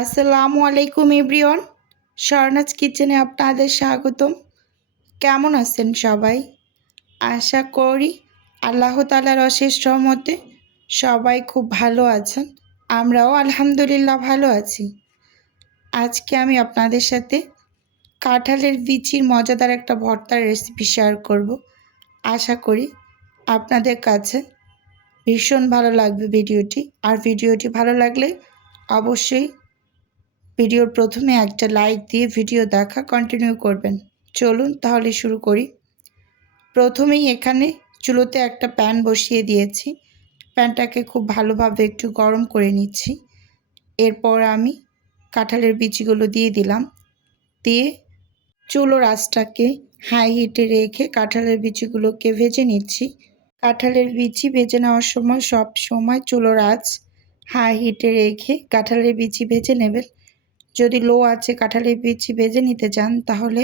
আসসালামু আলাইকুম এভরিওয়ান। স্বর্ণাজ কিচেনে আপনাদের স্বাগতম। কেমন আছেন সবাই? আশা করি আল্লাহ তালার অশেষ রহমতে সবাই খুব ভালো আছেন। আমরাও আলহামদুলিল্লাহ ভালো আছি। আজকে আমি আপনাদের সাথে কাঁঠালের বিচির মজাদার একটা ভর্তার রেসিপি শেয়ার করব। আশা করি আপনাদের কাছে ভীষণ ভালো লাগবে ভিডিওটি। আর ভিডিওটি ভালো লাগলে অবশ্যই ভিডিওর প্রথমে একটা লাইক দিয়ে ভিডিও দেখা কন্টিনিউ করবেন। চলুন তাহলে শুরু করি। প্রথমেই এখানে চুলোতে একটা প্যান বসিয়ে দিয়েছি। প্যানটাকে খুব ভালোভাবে একটু গরম করে নিচ্ছি। এরপর আমি কাঁঠালের বিচিগুলো দিয়ে দিলাম। দিয়ে চুলোর আঁচটাকে হাই হিটে রেখে কাঁঠালের বিচিগুলোকে ভেজে নিচ্ছি। কাঁঠালের বিচি ভেজে নেওয়ার সময় সব সময় চুলোর আঁচ হাই হিটে রেখে কাঁঠালের বিচি ভেজে নেবেন। যদি লো আছে কাঁঠালের বিচি ভেজে নিতে চান, তাহলে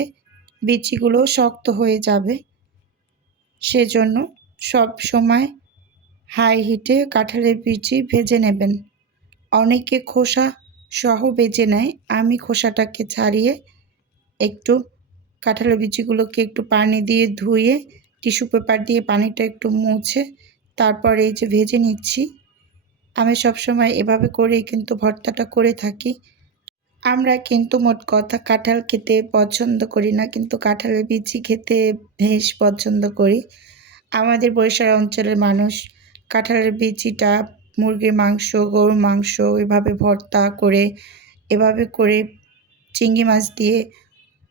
বিচিগুলো শক্ত হয়ে যাবে। সেজন্য সব সময় হাই হিটে কাঁঠালের বিচি ভেজে নেবেন। অনেকে খোসা সহ বেজে নেয়। আমি খোসাটাকে ছাড়িয়ে একটু কাঁঠালের বিচিগুলোকে একটু পানি দিয়ে ধুয়ে, টিস্যু পেপার দিয়ে পানিটা একটু মুছে, তারপর এই যে ভেজে নিচ্ছি। আমি সবসময় এভাবে করেই কিন্তু ভর্তাটা করে থাকি। আমরা কিন্তু মোট কথা কাঁঠাল খেতে পছন্দ করি না, কিন্তু কাঁঠালের বিচি খেতে বেশ পছন্দ করি। আমাদের বরিশাল অঞ্চলের মানুষ কাঁঠালের বিচিটা মুরগির মাংস, গরুর মাংস এভাবে ভর্তা করে, এভাবে করে চিংড়ি মাছ দিয়ে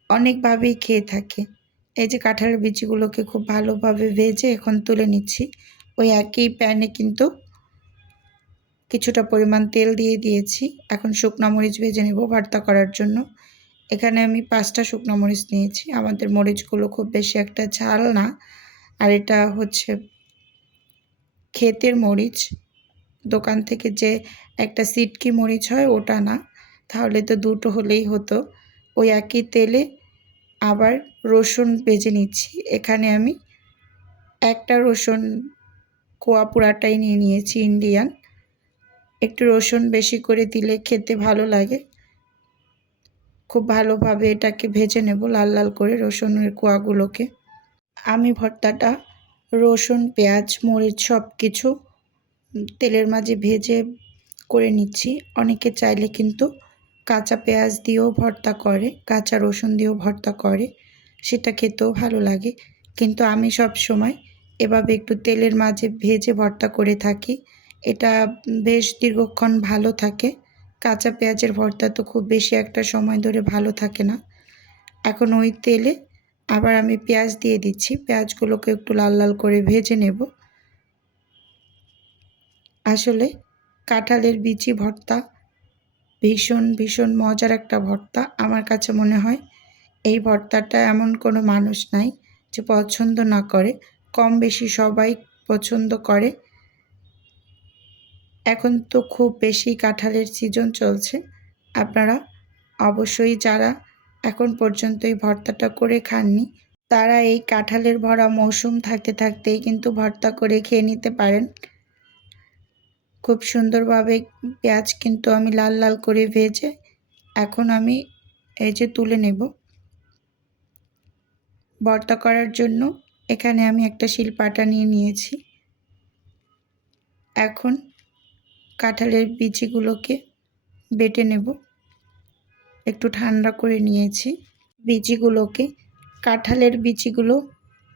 অনেকভাবেই খেয়ে থাকে। এই যে কাঁঠালের বিচিগুলোকে খুব ভালোভাবে ভেজে এখন তুলে নিচ্ছি। ওই একই প্যানে কিন্তু কিছুটা পরিমাণ তেল দিয়ে দিয়েছি। এখন শুকনো মরিচ ভেজে নেব ভর্তা করার জন্য। এখানে আমি পাঁচটা শুকনো মরিচ নিয়েছি। আমাদের মরিচগুলো খুব বেশি একটা ঝাল না। আর এটা হচ্ছে ক্ষেতের মরিচ। দোকান থেকে যে একটা সিটকি মরিচ হয় ওটা না। তাহলে তো দুটো হলেই হতো। ওই একই তেলে আবার রসুন ভেজে নিচ্ছি। এখানে আমি একটা রসুন কোয়া পুরাটাই নিয়ে নিয়েছি, ইন্ডিয়ান। একটু রসুন বেশি করে দিলে খেতে ভালো লাগে। খুব ভালোভাবে এটাকে ভেজে নেব লাল লাল করে রসুনের কোয়াগুলোকে। আমি ভর্তাটা, রসুন, পেঁয়াজ, মরিচ সব কিছু তেলের মাঝে ভেজে করে নিচ্ছি। অনেকে চাইলে কিন্তু কাঁচা পেঁয়াজ দিয়েও ভর্তা করে, কাঁচা রসুন দিয়েও ভর্তা করে, সেটা খেতেও ভালো লাগে। কিন্তু আমি সব সময় এভাবে একটু তেলের মাঝে ভেজে ভর্তা করে থাকি। এটা বেশ দীর্ঘক্ষণ ভালো থাকে। কাঁচা পেঁয়াজের ভর্তা তো খুব বেশি একটা সময় ধরে ভালো থাকে না। এখন ওই তেলে আবার আমি পেঁয়াজ দিয়ে দিচ্ছি। পেঁয়াজগুলোকে একটু লাল লাল করে ভেজে নেব। আসলে কাঁঠালের বিচি ভর্তা ভীষণ ভীষণ মজার একটা ভর্তা। আমার কাছে মনে হয় এই ভর্তাটা এমন কোনো মানুষ নাই যে পছন্দ না করে। কম বেশি সবাই পছন্দ করে। এখন তো খুব বেশি কাঁঠালের সিজন চলছে। আপনারা অবশ্যই যারা এখন পর্যন্ত এই ভর্তাটা করে খাননি, তারা এই কাঁঠালের ভরা মৌসুম থাকতে থাকতেই কিন্তু ভর্তা করে খেয়ে নিতে পারেন। খুব সুন্দরভাবে পেঁয়াজ কিন্তু আমি লাল লাল করে ভেজে এখন আমি এই যে তুলে নেব। ভর্তা করার জন্য এখানে আমি একটা শিলপাটা নিয়ে নিয়েছি। এখন কাঁঠালের বিচিগুলোকে বেটে নেব। একটু ঠান্ডা করে নিয়েছি। বিচিগুলোকে কাঁঠালের বিচিগুলো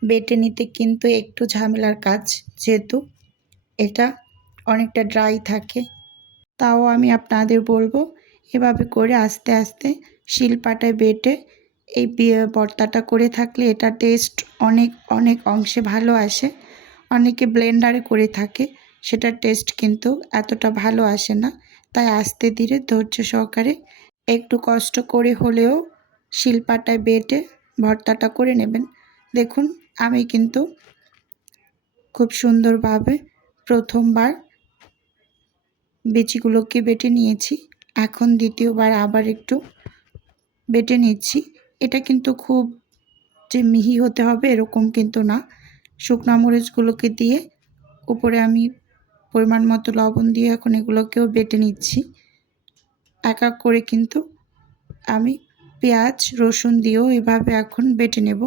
বেটে নিতে কিন্তু একটু ঝামেলার কাজ, যেহেতু এটা অনেকটা ড্রাই থাকে। তাও আমি আপনাদের বলব, এভাবে করে আস্তে আস্তে শিলপাটায় বেটে এই ভর্তাটা করে থাকলে এটা টেস্ট অনেক অনেক অংশে ভালো আসে। অনেকে ব্লেন্ডারে করে থাকে। সেটার টেস্ট কিন্তু এতটা ভালো আসে না। তাই আস্তে ধীরে ধৈর্য সহকারে একটু কষ্ট করে হলেও শিলপাটায় বেটে ভর্তাটা করে নেবেন। দেখুন, আমি কিন্তু খুব সুন্দরভাবে প্রথমবার বেচিগুলোকে বেটে নিয়েছি। এখন দ্বিতীয়বার আবার একটু বেটে নিচ্ছি। এটা কিন্তু খুব যে মিহি হতে হবে এরকম কিন্তু না। শুকনো মরিচগুলোকে দিয়ে উপরে আমি পরিমাণ মতো লবণ দিয়ে এখন এগুলোকেও বেটে নিচ্ছি। এক এক করে কিন্তু আমি পেঁয়াজ, রসুন দিয়েও এভাবে এখন বেটে নেব।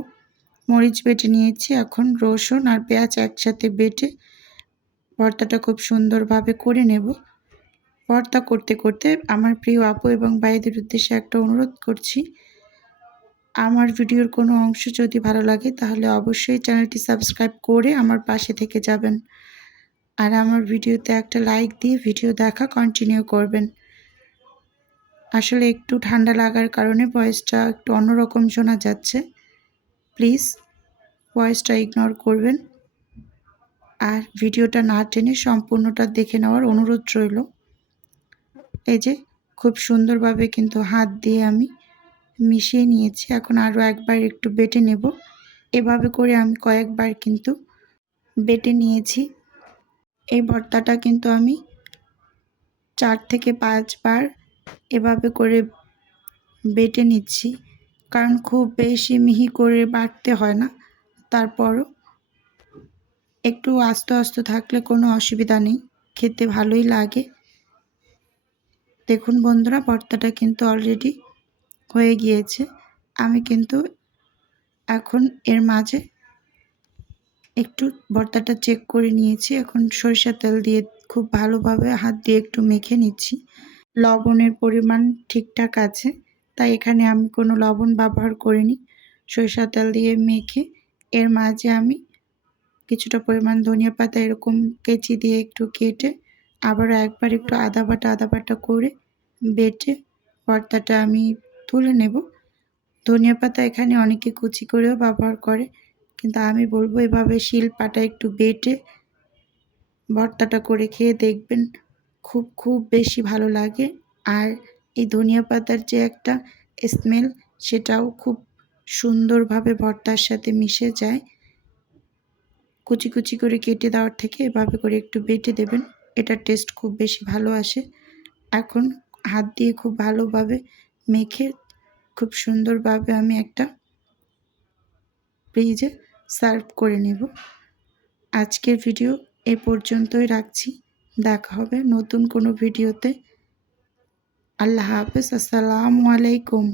মরিচ বেটে নিয়েছি, এখন রসুন আর পেঁয়াজ একসাথে বেটে ভর্তাটা খুব সুন্দরভাবে করে নেব। ভর্তা করতে করতে আমার প্রিয় আপু এবং ভাইদের উদ্দেশ্যে একটা অনুরোধ করছি, আমার ভিডিওর কোনো অংশ যদি ভালো লাগে তাহলে অবশ্যই চ্যানেলটি সাবস্ক্রাইব করে আমার পাশে থেকে যাবেন। আর আমার ভিডিওতে একটা লাইক দিয়ে ভিডিও দেখা কন্টিনিউ করবেন। আসলে একটু ঠান্ডা লাগার কারণে ভয়েসটা একটু অন্যরকম শোনা যাচ্ছে। প্লিজ ভয়েসটা ইগনোর করবেন। আর ভিডিওটা না টেনে সম্পূর্ণটা দেখে নেওয়ার অনুরোধ রইল। এই যে, খুব সুন্দরভাবে কিন্তু হাত দিয়ে আমি মিশিয়ে নিয়েছি। এখন আরও একবার একটু বেটে নেব। এভাবে করে আমি কয়েকবার কিন্তু বেটে নিয়েছি। এই ভর্তাটা কিন্তু আমি চার থেকে পাঁচবার এভাবে করে বেটে নিচ্ছি। কারণ খুব বেশি মিহি করে বাটতে হয় না। তারপরও একটু আস্ত আস্তে থাকলে কোনো অসুবিধা নেই। খেতে ভালোই লাগে। দেখুন বন্ধুরা, ভর্তাটা কিন্তু অলরেডি হয়ে গিয়েছে। আমি কিন্তু এখন এর মাঝে একটু ভর্তাটা চেক করে নিয়েছি। এখন সরিষার তেল দিয়ে খুব ভালোভাবে হাত দিয়ে একটু মেখে নিচ্ছি। লবণের পরিমাণ ঠিকঠাক আছে, তাই এখানে আমি কোনো লবণ ব্যবহার করিনি। সরিষার তেল দিয়ে মেখে এর মাঝে আমি কিছুটা পরিমাণ ধনিয়া পাতা এরকম কেচি দিয়ে একটু কেটে আবারও একবার একটু আদা বাটা আদা বাটা করে বেটে ভর্তাটা আমি তুলে নেব। ধনিয়া পাতা এখানে অনেকে কুচি করেও ব্যবহার করে। কিন্তু আমি বলব এভাবে শিল পাটা একটু বেটে ভর্তাটা করে খেয়ে দেখবেন খুব খুব বেশি ভালো লাগে। আর এই ধনিয়া পাতার যে একটা স্মেল সেটাও খুব সুন্দরভাবে ভর্তার সাথে মিশে যায়। কুচি কুচি করে কেটে দেওয়ার থেকে এভাবে করে একটু বেটে দেবেন এটার টেস্ট খুব বেশি ভালো আসে। এখন হাত দিয়ে খুব ভালোভাবে মেখে খুব সুন্দরভাবে আমি একটা ফ্রিজে সার্ভ করে নেব। আজকের ভিডিও এ পর্যন্তই রাখছি। দেখা হবে নতুন কোনো ভিডিওতে। আল্লাহ হাফেজ, আসসালামু আলাইকুম।